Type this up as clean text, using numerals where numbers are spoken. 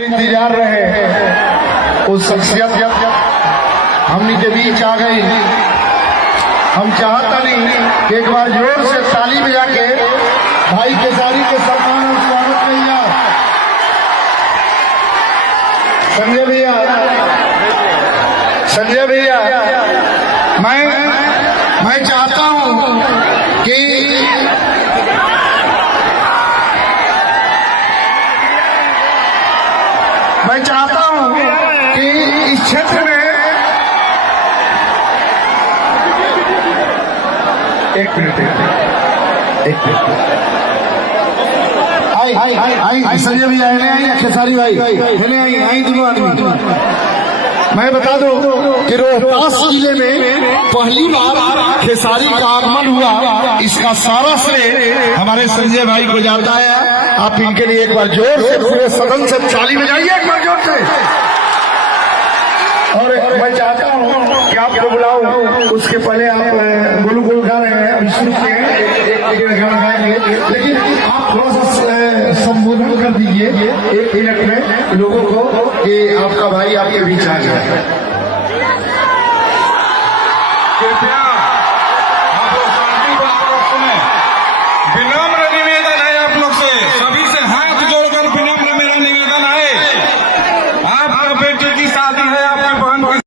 इंतजार रहे उस शख्सियत हमनी के बीच आ गई। हम चाहता नहीं एक बार जोर से ताली बजा के भाई केसारी के सम्मान और स्वागत करिए। संजय भैया मैं चाहता हूं कि इस क्षेत्र में एक मिनट आई संजय भैया आई खेसारी भाई आई दोनों आदमी। मैं बता दूं कि रोहतास जिले में पहली बार खेसारी का आगमन हुआ, इसका सारा श्रेय हमारे संजय भाई को जाता है। आप इनके लिए एक बार जोर से पूरे सदन से ताली बजाइए एक बार जोर से। और मैं चाहता हूँ कि आपको बुलाऊं, उसके पहले आप गुलू गुल गा रहे हैं, अभी शुरू किए हैं, गाना गाएंगे, लेकिन आप थोड़ा सा संबोधन कर दीजिए 1 मिनट में लोगों को कि आपका भाई आपके बीच आ जाए।